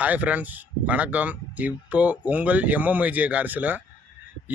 Hi friends, வணக்கம். இப்போது உங்கள் எம்எம்ஐஜே கார்ஸில்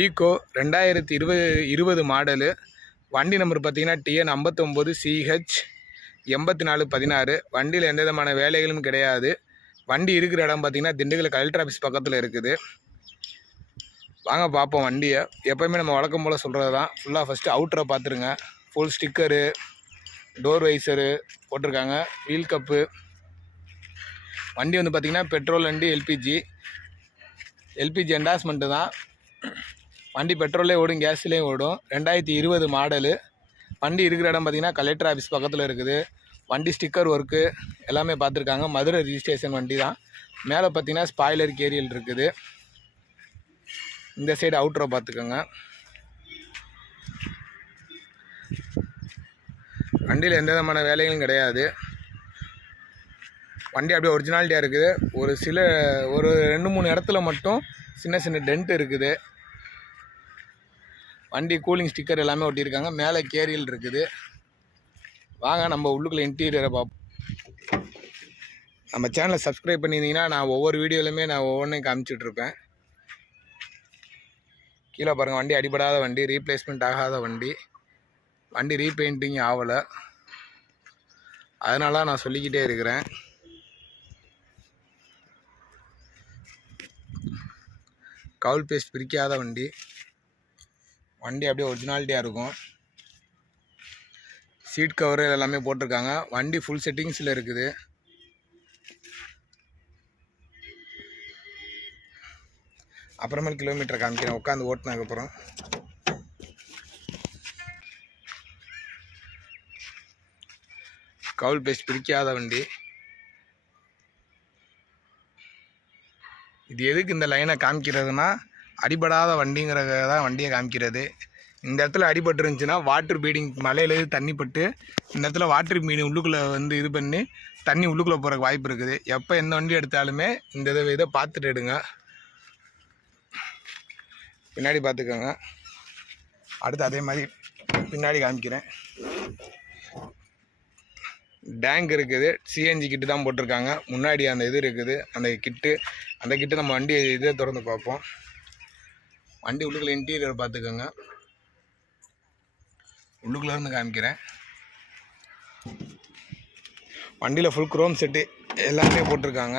ஈகோ 2020 மாடலு. வண்டி நம்பர் பார்த்தீங்கன்னா TN 59 CH 8416. வண்டியில் எந்த விதமான வேலைகளும் கிடையாது. வண்டி இருக்கிற இடம் பார்த்தீங்கன்னா திண்டுக்கல் கலெக்டர் ஆஃபீஸ் பக்கத்தில் இருக்குது. வாங்க பார்ப்போம் வண்டியை. எப்போயுமே நம்ம வழக்கம் போல் சொல்கிறது தான். ஃபுல்லாக ஃபஸ்ட்டு அவுட்டரை பார்த்துருங்க. ஃபுல் ஸ்டிக்கரு, டோர் வைசரு போட்டிருக்காங்க, வீல் கப்பு. வண்டி வந்து பார்த்திங்கன்னா பெட்ரோல் அண்டு எல்பிஜி என்டாஸ்மெண்ட்டு தான். வண்டி பெட்ரோல்லே ஓடும், கேஸ்லேயும் ஓடும். 2020 மாடலு. வண்டி இருக்கிற இடம் பார்த்திங்கன்னா கலெக்டர் ஆஃபீஸ் பக்கத்தில் இருக்குது. வண்டி ஸ்டிக்கர் ஒர்க்கு எல்லாமே பார்த்துருக்காங்க. மதுரை ரிஜிஸ்ட்ரேஷன் வண்டி தான். மேலே பார்த்திங்கன்னா ஸ்பாய்லர் கேரியல் இருக்குது. இந்த சைடு அவுட்ரோ பார்த்துக்கோங்க. வண்டியில் எந்த விதமான வேலைகளும் கிடையாது. வண்டி அப்படியே ஒரிஜினாலிட்டியாக இருக்குது. ஒரு 2-3 இடத்துல மட்டும் சின்ன டென்ட் இருக்குது. வண்டி கூலிங் ஸ்டிக்கர் எல்லாமே ஒட்டியிருக்காங்க. மேலே கேரியல் இருக்குது. வாங்க நம்ம உள்ளுக்குள்ளே இன்டீரியரை பார்ப்போம். நம்ம சேனலை சப்ஸ்கிரைப் பண்ணியிருந்தீங்கன்னா நான் ஒவ்வொரு வீடியோலையுமே நான் ஒவ்வொன்றையும் காமிச்சிட்ருப்பேன். கீழே பாருங்கள், வண்டி அடிபடாத வண்டி, ரீப்ளேஸ்மெண்ட் ஆகாத வண்டி. வண்டி ரீபெயிண்டிங் ஆகலை, அதனால நான் சொல்லிக்கிட்டே இருக்கிறேன். கவுல் பேஸ்ட் பிரிக்காத வண்டி. வண்டி அப்படியே ஒரிஜினாலிட்டியாக இருக்கும். சீட் கவரு எல்லாமே போட்டிருக்காங்க. வண்டி ஃபுல் செட்டிங்ஸில் இருக்குது. அப்புறமேல் கிலோமீட்டர் காமிக்கிறேன் உட்காந்து ஓட்டினதுக்கப்புறம். கவுல் பேஸ்ட் பிரிக்காத வண்டி. இது எதுக்கு இந்த லைனை காமிக்கிறதுனா, அடிபடாத வண்டிங்கிறத தான் வண்டியை காமிக்கிறது. இந்த இடத்துல அடிபட்டு இருந்துச்சுன்னா வாட்டர் பீடிங், மலையிலேருந்து தண்ணி பட்டு இந்த இடத்துல வாட்டர் பீடிங் உள்ளுக்குள்ளே வந்து இது பண்ணி தண்ணி உள்ளுக்குள்ளே போகிறக்கு வாய்ப்பு இருக்குது. எப்போ எந்த வண்டி எடுத்தாலுமே இந்த இதை பார்த்துட்டு எடுங்க. பின்னாடி பார்த்துக்கோங்க. அடுத்து அதே மாதிரி பின்னாடி காமிக்கிறேன். டேங்க் இருக்குது. சிஎன்ஜி கிட்டு தான் போட்டிருக்காங்க. முன்னாடி அந்த இது இருக்குது, அந்த கிட்டு நம்ம வண்டி இதை திறந்து பார்ப்போம். வண்டி உள்ளுக்குள்ள இன்டீரியர் பார்த்துக்கோங்க. உள்ளுக்குள்ளே இருந்து காமிக்கிறேன். வண்டியில் ஃபுல் குரோம் செட்டு எல்லாமே போட்டிருக்காங்க.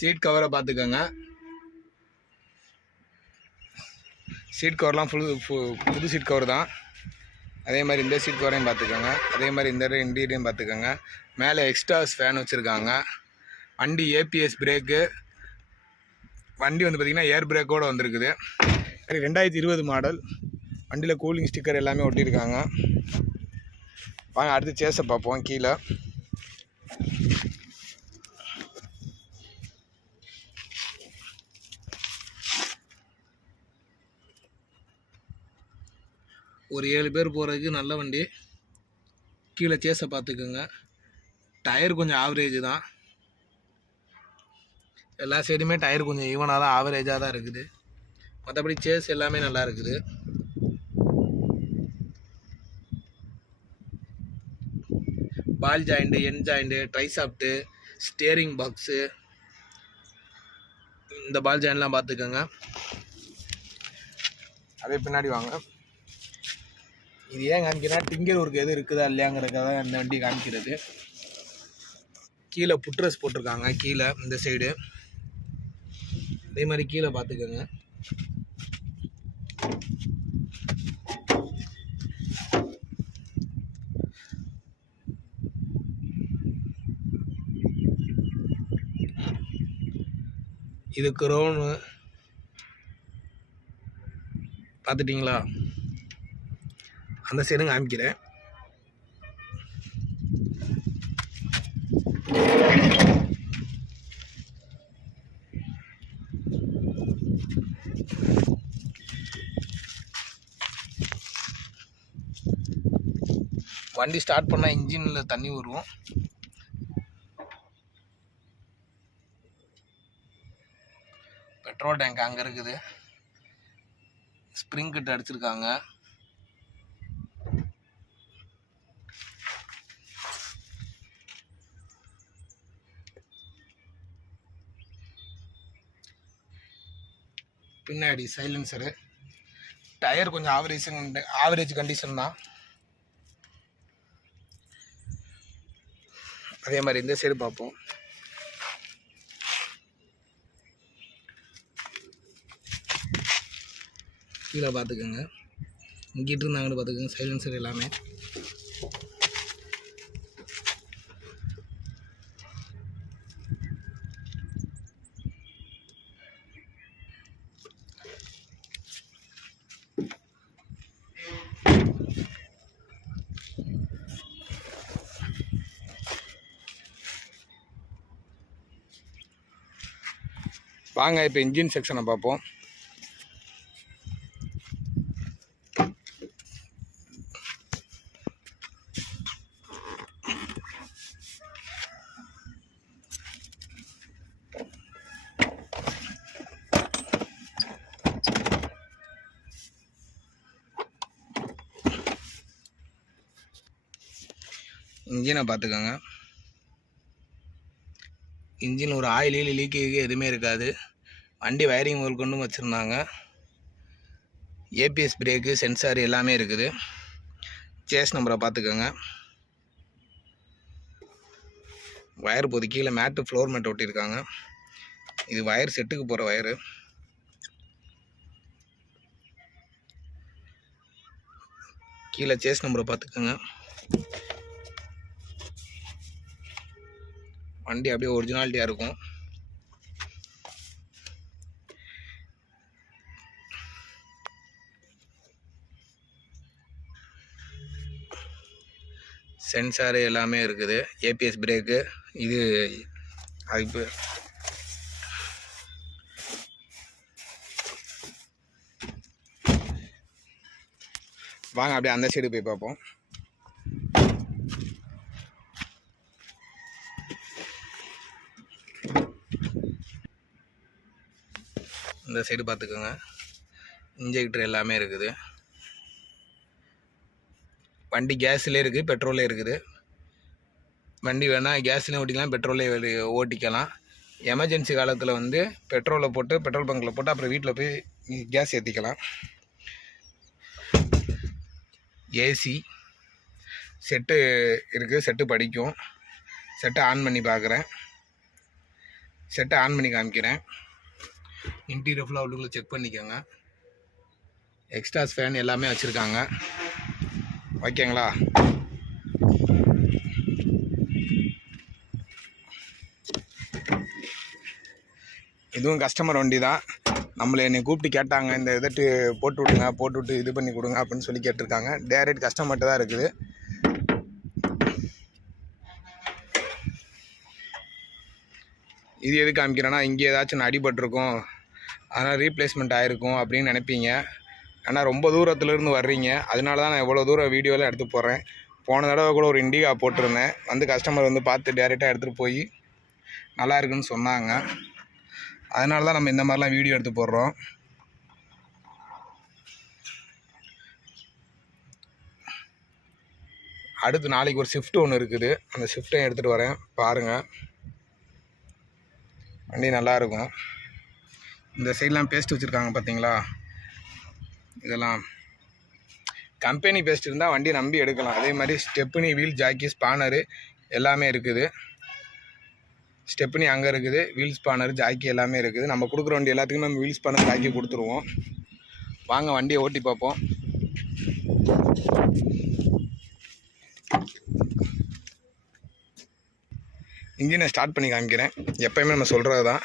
சீட் கவரை பார்த்துக்கோங்க. சீட் கவர்லாம் புது சீட் கவர் தான். அதே மாதிரி இந்த சீட் கவரையும் பார்த்துக்கோங்க. அதே மாதிரி இந்த இன்டீரியரையும் பார்த்துக்கோங்க. மேலே எக்ஸ்ட்ராஸ் ஃபேன் வச்சுருக்காங்க. வண்டி ஏபிஎஸ் பிரேக்கு. வண்டி வந்து பார்த்திங்கன்னா ஏர் பிரேக்கோடு வந்திருக்குது. 2020 மாடல். வண்டியில் கூலிங் ஸ்டிக்கர் எல்லாமே ஒட்டியிருக்காங்க. வாங்க அடுத்து சேஸை பார்ப்போம். கீழே ஒரு 7 பேர் போகிறதுக்கு நல்ல வண்டி. கீழே சேஸை பார்த்துக்குங்க. டயர் கொஞ்சம் ஆவரேஜ் தான். எல்லா சைடுமே டயர் கொஞ்சம் ஈவனாக தான், ஆவரேஜாக தான் இருக்குது. மற்றபடி சேஸ் எல்லாமே நல்லா இருக்குது. பால் ஜாயிண்ட்டு, என் ஜாயிண்ட்டு, ட்ரைசாப்ட்டு, ஸ்டியரிங் பாக்ஸு, இந்த பால் ஜாயின்ட்லாம் பார்த்துக்கோங்க. அதே பின்னாடி வாங்க. இது ஏன் காமிக்கிறேன்னா டிங்கர் ஒர்க் எது இருக்குதா இல்லையாங்கிறதுக்காக அந்த வண்டி காமிக்கிறது. கீழே புட்ரஸ் போட்டிருக்காங்க. கீழே இந்த சைடு அதே மாதிரி கீழே பார்த்துக்கோங்க. இது க்ரௌனு பார்த்துட்டிங்களா? அந்த சைடும் காமிக்கிறேன். வண்டி ஸ்டார்ட் பண்ணால் இன்ஜினில் தண்ணி வரும். பெட்ரோல் டேங்க் அங்கே இருக்குது. ஸ்ப்ரிங் கிட்ட அடிச்சிருக்காங்க. பின்னாடி சைலன்சரு. டயர் கொஞ்சம் ஆவரேஜ் கண்டிஷன் தான். அதே மாதிரி இந்த சைடு பார்ப்போம். கீழே பார்த்துக்கோங்க, இங்கிட்டு இருந்தாங்கன்னு பார்த்துக்கோங்க. சைலன்சர் எல்லாமே வாங்க. இப்போ இன்ஜின் செக்ஷனை பார்ப்போம். இன்ஜினை பார்த்துக்கோங்க. இன்ஜின் ஒரு ஆயில் லீக்கேஜ் எதுவுமே இருக்காது. வண்டி வயரிங் முதல் கொண்டும் வச்சுருந்தாங்க. ஏபிஎஸ் பிரேக்கு, சென்சார் எல்லாமே இருக்குது. சேஸ் நம்பரை பார்த்துக்கோங்க. வயர் போது கீழே மேட்டு, ஃப்ளோர் மேட் ஒட்டியிருக்காங்க. இது வயர் செட்டுக்கு போகிற வயரு. கீழே சேஸ் நம்பரை பார்த்துக்கோங்க. வண்டி அப்படியே ஒரிஜினாலிட்டியாக இருக்கும். சென்சாரு எல்லாமே இருக்குது. ஏபிஎஸ் பிரேக்கு இது அதுக்கு வாங்க அப்படியே அந்த சைடு போய் பார்ப்போம். இந்த சைடு பார்த்துக்கோங்க. இன்ஜெக்டர் எல்லாமே இருக்குது. வண்டி கேஸ்லேயே இருக்குது, பெட்ரோலே இருக்குது. வண்டி வேணால் கேஸ்லேயும் ஓட்டிக்கலாம், பெட்ரோலே ஓட்டிக்கலாம். எமர்ஜென்சி காலத்தில் வந்து பெட்ரோலை போட்டு பெட்ரோல் பங்கில் போட்டு அப்புறம் வீட்டில் போய் கேஸ் ஏற்றிக்கலாம். ஏசி செட்டு இருக்குது. செட்டு படிக்கும். செட்டை ஆன் பண்ணி பார்க்குறேன். செட்டை ஆன் பண்ணி காமிக்கிறேன். இன்டீரியர் ஃபுல்லாக உள்ளுக்குள்ளே செக் பண்ணிக்கோங்க. எக்ஸ்ட்ராஸ் ஃபேன் எல்லாமே வச்சுருக்காங்க. ஓகேங்களா? இதுவும் கஸ்டமர் வண்டி தான். நம்மளை என்னை கூப்பிட்டு கேட்டாங்க, இந்த இதை போட்டு விட்டு இது பண்ணி கொடுங்க அப்படின்னு சொல்லி கேட்டிருக்காங்க. டேரெக்ட் கஸ்டமர்கிட்ட தான் இருக்குது. இது எது காமிக்கிறேன்னா, இங்கே ஏதாச்சும் அடிபட்டிருக்கும், அதனால் ரீப்ளேஸ்மெண்ட் ஆகிருக்கும் அப்படின்னு நினைப்பீங்க. ஆனால் ரொம்ப தூரத்துலேருந்து வர்றீங்க, அதனால தான் நான் எவ்வளோ தூரம் வீடியோவில் எடுத்து போடுறேன். போன தடவை கூட ஒரு இண்டிகா போட்டிருந்தேன். வந்து கஸ்டமர் வந்து பார்த்து டேரெக்டாக எடுத்துகிட்டு போய் நல்லா இருக்குன்னு சொன்னாங்க. அதனால தான் நம்ம இந்த மாதிரிலாம் வீடியோ எடுத்து போடுறோம். அடுத்து நாளைக்கு ஒரு ஷிஃப்ட் ஒன்று இருக்குது. அந்த ஷிஃப்ட்டையும் எடுத்துகிட்டு வரேன், பாருங்கள். வண்டி நல்லாயிருக்கும். இந்த சைட்லாம் பேஸ்ட் வச்சுருக்காங்க பார்த்தீங்களா? இதெல்லாம் கம்பெனி பேஸ்ட் இருந்தால் வண்டி நம்பி எடுக்கலாம். அதே மாதிரி ஸ்டெப்னி, வீல் ஜாக்கி, ஸ்பானரு எல்லாமே இருக்குது. ஸ்டெப்னி அங்கே இருக்குது, வீல் ஸ்பானர், ஜாக்கி எல்லாமே இருக்குது. நம்ம கொடுக்குற வண்டி எல்லாத்துக்குமே நம்ம வீல் ஸ்பானர், ஜாக்கி கொடுத்துருவோம். வாங்க வண்டியை ஓட்டி பார்ப்போம். இன்ஜினை ஸ்டார்ட் பண்ணி காமிக்கிறேன். எப்போயுமே நம்ம சொல்கிறது தான்.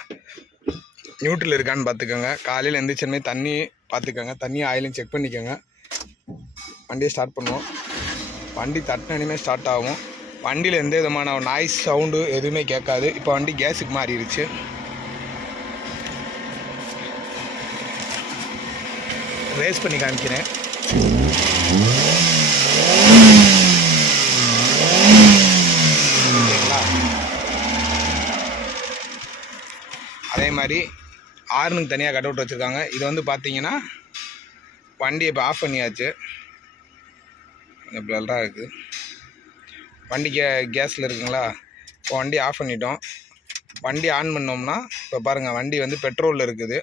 நியூட்ரல் இருக்கான்னு பார்த்துக்கோங்க. காலையில் எந்திரிச்சோமே தண்ணி பார்த்துக்கோங்க, தண்ணி ஆயிலும் செக் பண்ணிக்கோங்க. வண்டியை ஸ்டார்ட் பண்ணுவோம். வண்டி தட்டினே ஸ்டார்ட் ஆகும். வண்டியில் எந்த விதமான நாய்ஸ் சவுண்டு எதுவுமே கேட்காது. இப்போ வண்டி கேஸுக்கு மாறிடுச்சு. ரேஸ் பண்ணி காமிக்கிறேன். ஓகேங்களா? அதே மாதிரி ஆர்னுக்கு தனியாக கட் அவுட் வச்சுருக்காங்க. இது வந்து பார்த்தீங்கன்னா வண்டி இப்போ ஆஃப் பண்ணியாச்சு. பிளராக இருக்குது வண்டி. கேஸில் இருக்குங்களா? இப்போ வண்டி ஆஃப் பண்ணிட்டோம். வண்டி ஆன் பண்ணோம்னா இப்போ பாருங்கள், வண்டி வந்து பெட்ரோலில் இருக்குது.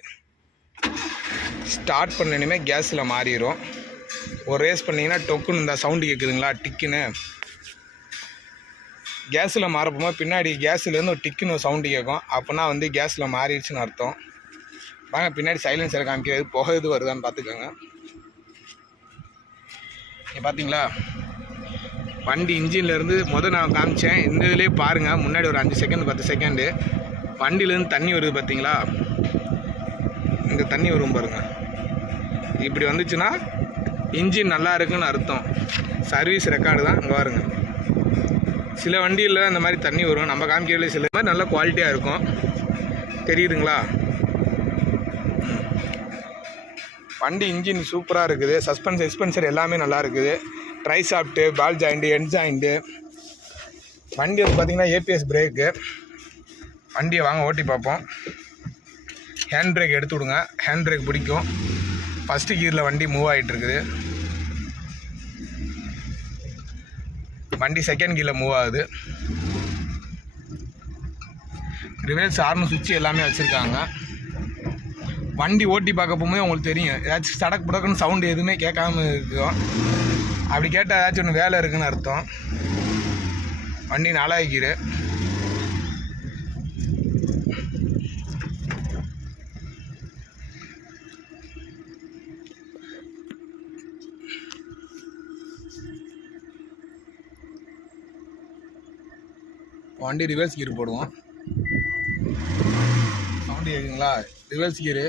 ஸ்டார்ட் பண்ணணுமே கேஸில் மாறிடும். ஒரு ரேஸ் பண்ணிங்கன்னா டொக்குன்னு இந்த சவுண்டு கேட்குதுங்களா, டிக்குன்னு. கேஸில் மாறப்போமா பின்னாடி கேஸுலேருந்து ஒரு டிக்குன்னு ஒரு சவுண்டு கேட்கும். அப்போனா வந்து கேஸில் மாறிடுச்சுன்னு அர்த்தம். வாங்க பின்னாடி சைலன்சர் காமிக்கிறது, புகை இது வருதான்னு பார்த்துக்கோங்க. பார்த்தீங்களா, வண்டி இன்ஜின்லேருந்து நான் காமிச்சேன். இந்த இதுலேயே பாருங்கள், முன்னாடி ஒரு 5 செகண்ட் 10 செகண்டு வண்டியிலேருந்து தண்ணி வருது. பார்த்தீங்களா, இந்த தண்ணி வரும் பாருங்கள். இப்படி வந்துச்சுன்னா இன்ஜின் நல்லா இருக்குன்னு அர்த்தம். சர்வீஸ் ரெக்கார்டு தான். இங்கே பாருங்க, சில வண்டியில் அந்த மாதிரி தண்ணி வரும். நம்ம காமிக்கிறதுல சில மாதிரி நல்ல குவாலிட்டியாக இருக்கும். தெரியுதுங்களா? வண்டி இன்ஜின் சூப்பராக இருக்குது. எக்ஸ்பென்சர் எல்லாமே நல்லா இருக்குது. ட்ரை சாஃப்ட்டு, பால் ஜாயிண்ட்டு, எண்ட் ஜாயிண்ட்டு. வண்டி வந்து பார்த்திங்கன்னா ஏபிஎஸ் பிரேக்கு. வண்டியை வாங்க ஓட்டி பார்ப்போம். ஹேண்ட் பிரேக் எடுத்து விடுங்க. ஹேண்ட் பிரேக் பிடிக்கும். ஃபஸ்ட்டு கியரில் வண்டி மூவ் ஆகிட்டு இருக்குது. வண்டி செகண்ட் கியரில் மூவ் ஆகுது. ரிவர்ஸ் ஹார்ன் சுவிட்ச் எல்லாமே வச்சுருக்காங்க. வண்டி ஓட்டி பார்க்க போகும்போது உங்களுக்கு தெரியும், ஏதாச்சும் சடக்கு புடக்குன்னு சவுண்டு எதுவுமே கேட்காம இருக்கும். அப்படி கேட்டால் ஏதாச்சும் ஒன்று வேலை இருக்குதுன்னு அர்த்தம். வண்டி 4 கீரு. வண்டி ரிவர்ஸ் கீர் போடுவோம். சவுண்டு கேட்குங்களா? ரிவர்ஸ் கீரு.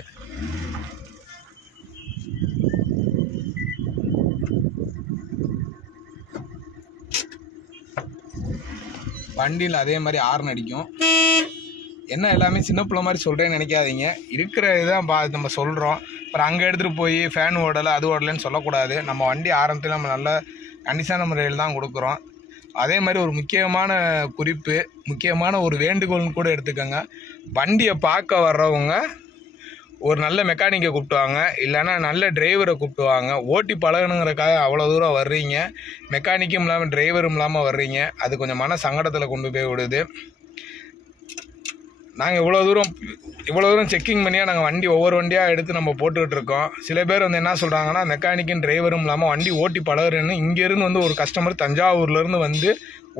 வண்டியில் அதே மாதிரி ஹார்ன் அடிக்கும். என்ன எல்லாமே சின்ன பிள்ளை மாதிரி சொல்கிறேன்னு நினைக்காதீங்க. இருக்கிற இதுதான் நம்ம சொல்கிறோம். அப்புறம் அங்கே எடுத்துகிட்டு போய் ஃபேன் ஓடலை அது ஓடலைன்னு சொல்லக்கூடாது. நம்ம வண்டி ஆரம்பத்தில் நம்ம நல்ல கண்டிஷனான முறையில் தான் கொடுக்குறோம். அதே மாதிரி ஒரு முக்கியமான ஒரு வேண்டுகோள்னு கூட எடுத்துக்கோங்க. வண்டியை பார்க்க வர்றவங்க ஒரு நல்ல மெக்கானிக்கை கூப்பிட்டுவாங்க, இல்லைன்னா நல்ல டிரைவரை கூப்பிட்டுவாங்க. ஓட்டி பழகணுங்கிறக்காக அவ்வளோ தூரம் வர்றீங்க, மெக்கானிக்கும் இல்லாமல் டிரைவரும் இல்லாமல் வர்றீங்க. அது கொஞ்சம் மன சங்கடத்தில் கொண்டு போய் விடுது. நாங்கள் இவ்வளோ தூரம் செக்கிங் பண்ணியாக நாங்கள் வண்டி ஒவ்வொரு வண்டியாக எடுத்து நம்ம போட்டுக்கிட்டு இருக்கோம். சில பேர் வந்து என்ன சொல்கிறாங்கன்னா, மெக்கானிக்கும் டிரைவரும் இல்லாமல் வண்டி ஓட்டி பழகுறேன்னு இங்கேருந்து வந்து ஒரு கஸ்டமர் தஞ்சாவூர்லேருந்து வந்து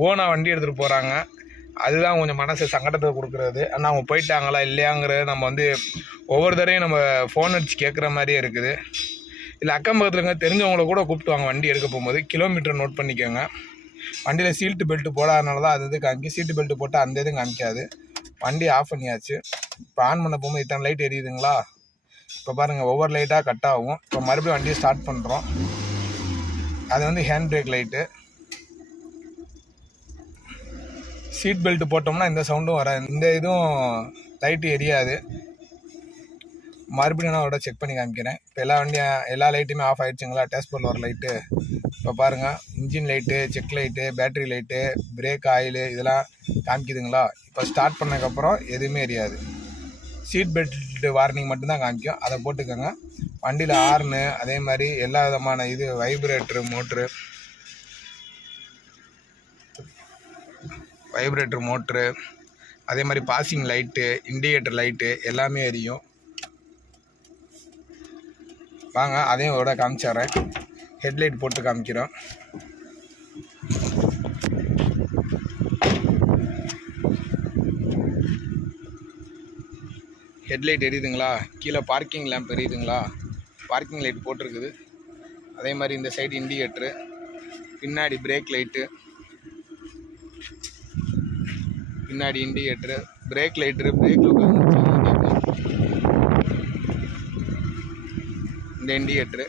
ஓனாக வண்டி எடுத்துகிட்டு போகிறாங்க. அதுதான் கொஞ்சம் மனசு சங்கடத்தை கொடுக்குறது. ஆனால் அவங்க போயிட்டாங்களா இல்லையாங்கிறத நம்ம வந்து ஒவ்வொரு தடவையும் நம்ம ஃபோன் அடித்து கேட்குற மாதிரியே இருக்குது. இல்லை அக்கம் பக்கத்துலங்க தெரிஞ்சவங்கள கூட கூப்பிட்டுவாங்க வண்டி எடுக்க போகும்போது. கிலோமீட்டர் நோட் பண்ணிக்கோங்க. வண்டியில் சீட்டு பெல்ட்டு போடாதனால தான் அது இது காமிக்கும். சீட்டு பெல்ட்டு போட்டால் அந்த இதுவும் காமிக்காது. வண்டி ஆஃப் பண்ணியாச்சு. இப்போ ஆன் பண்ண போகும்போது இத்தனை லைட் எரியுதுங்களா? இப்போ பாருங்கள், ஒவ்வொரு லைட்டாக கட் ஆகும். இப்போ மறுபடியும் வண்டியை ஸ்டார்ட் பண்ணுறோம். அது வந்து hand brake light. Seat belt போட்டோம்னா இந்த சவுண்டும் வராது, இந்த இதுவும் லைட்டு எரியாது. மறுபடியும் நான் அதோட செக் பண்ணி காமிக்கிறேன். இப்போ எல்லா லைட்டுமே ஆஃப் ஆகிடுச்சுங்களா? டேஷ்போர்டில் வர லைட்டு. இப்போ பாருங்கள், engine light, check light, battery light, break oil இதெல்லாம் காமிக்குதுங்களா? இப்போ ஸ்டார்ட் பண்ணதுக்கப்புறம் எதுவுமே எரியாது. சீட் பெல்ட் வார்னிங் மட்டும்தான் காமிக்கும். அதை போட்டுக்கோங்க. வண்டியில் ஹார்னு அதே மாதிரி எல்லா விதமான இது வைப்ரேட்ரு மோட்ரு அதே மாதிரி பாசிங் லைட்டு, இண்டிகேட்டர் லைட்டு எல்லாமே எரியும். வாங்க அதையும் இதோட காமிச்சிட்றேன். ஹெட்லைட் போட்டு காமிக்கிறோம். ஹெட்லைட் எரியுதுங்களா? கீழே பார்க்கிங் லேம்ப் எரியுதுங்களா? பார்க்கிங் லைட் போட்டிருக்குது. அதே மாதிரி இந்த சைடு இண்டிகேட்ரு, பின்னாடி பிரேக் லைட்டு, பின்னாடி இண்டிகேட்ரு, பிரேக் லைட்ரு, பிரேக்கில் இந்த இண்டிகேட்ரு.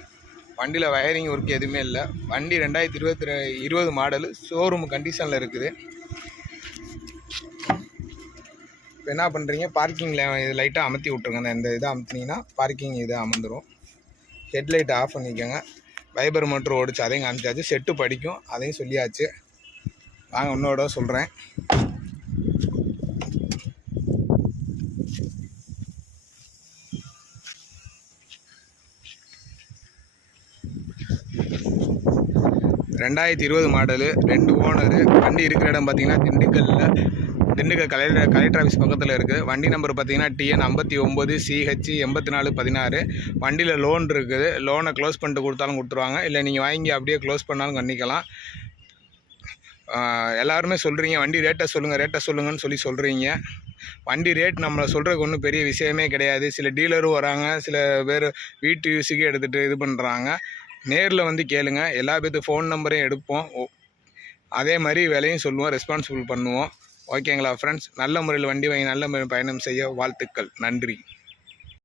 வண்டியில் வயரிங் ஒர்க் எதுவுமே இல்லை. வண்டி 2020 மாடலு, ஷோரூம் கண்டிஷனில் இருக்குது. இப்போ என்ன பண்ணுறீங்க, பார்க்கிங்கில் இது லைட்டாக அமர்த்தி விட்ருங்க. இந்த இதை அமுத்தினீங்கன்னா பார்க்கிங் இதை அமர்ந்துடும். ஹெட்லைட்டை ஆஃப் பண்ணிக்கோங்க. வைபர் மோட்ரு ஓடிச்சு, அதையும் காமிச்சாச்சு. செட்டு படிக்கும், அதையும் சொல்லியாச்சு. வாங்க இன்னோட சொல்கிறேன். 2020 மாடலு, 2 ஓனரு. வண்டி இருக்கிற இடம் பார்த்தீங்கன்னா திண்டுக்கல் கலெக்டர் ஆஃபீஸ் பக்கத்தில் இருக்குது. வண்டி நம்பர் பார்த்தீங்கன்னா TN 59 CH 8416. வண்டியில் லோன் இருக்குது. லோனை க்ளோஸ் பண்ணிட்டு கொடுத்தாலும் கொடுத்துருவாங்க, இல்லை நீங்கள் வாங்கி அப்படியே க்ளோஸ் பண்ணாலும் பண்ணிக்கலாம். எல்லாருமே சொல்கிறீங்க வண்டி ரேட்டை சொல்லுங்கன்னு சொல்கிறீங்க. வண்டி ரேட் நம்ம சொல்கிறதுக்கு ஒன்றும் பெரிய விஷயமே கிடையாது. சில டீலரும் வராங்க, சில பேர் வீட்டு யூஸுக்கே எடுத்துகிட்டு இது பண்ணுறாங்க. நேரில் வந்து கேளுங்க. எல்லா பேர்த்து ஃபோன் நம்பரையும் எடுப்போம், அதே மாதிரி விலையும் சொல்லுவோம், ரெஸ்பான்சிபிள் பண்ணுவோம். ஓகேங்களா ஃப்ரெண்ட்ஸ்? நல்ல முறையில் வண்டி வாங்கி நல்ல முறையில் பயணம் செய்ய வாழ்த்துக்கள். நன்றி.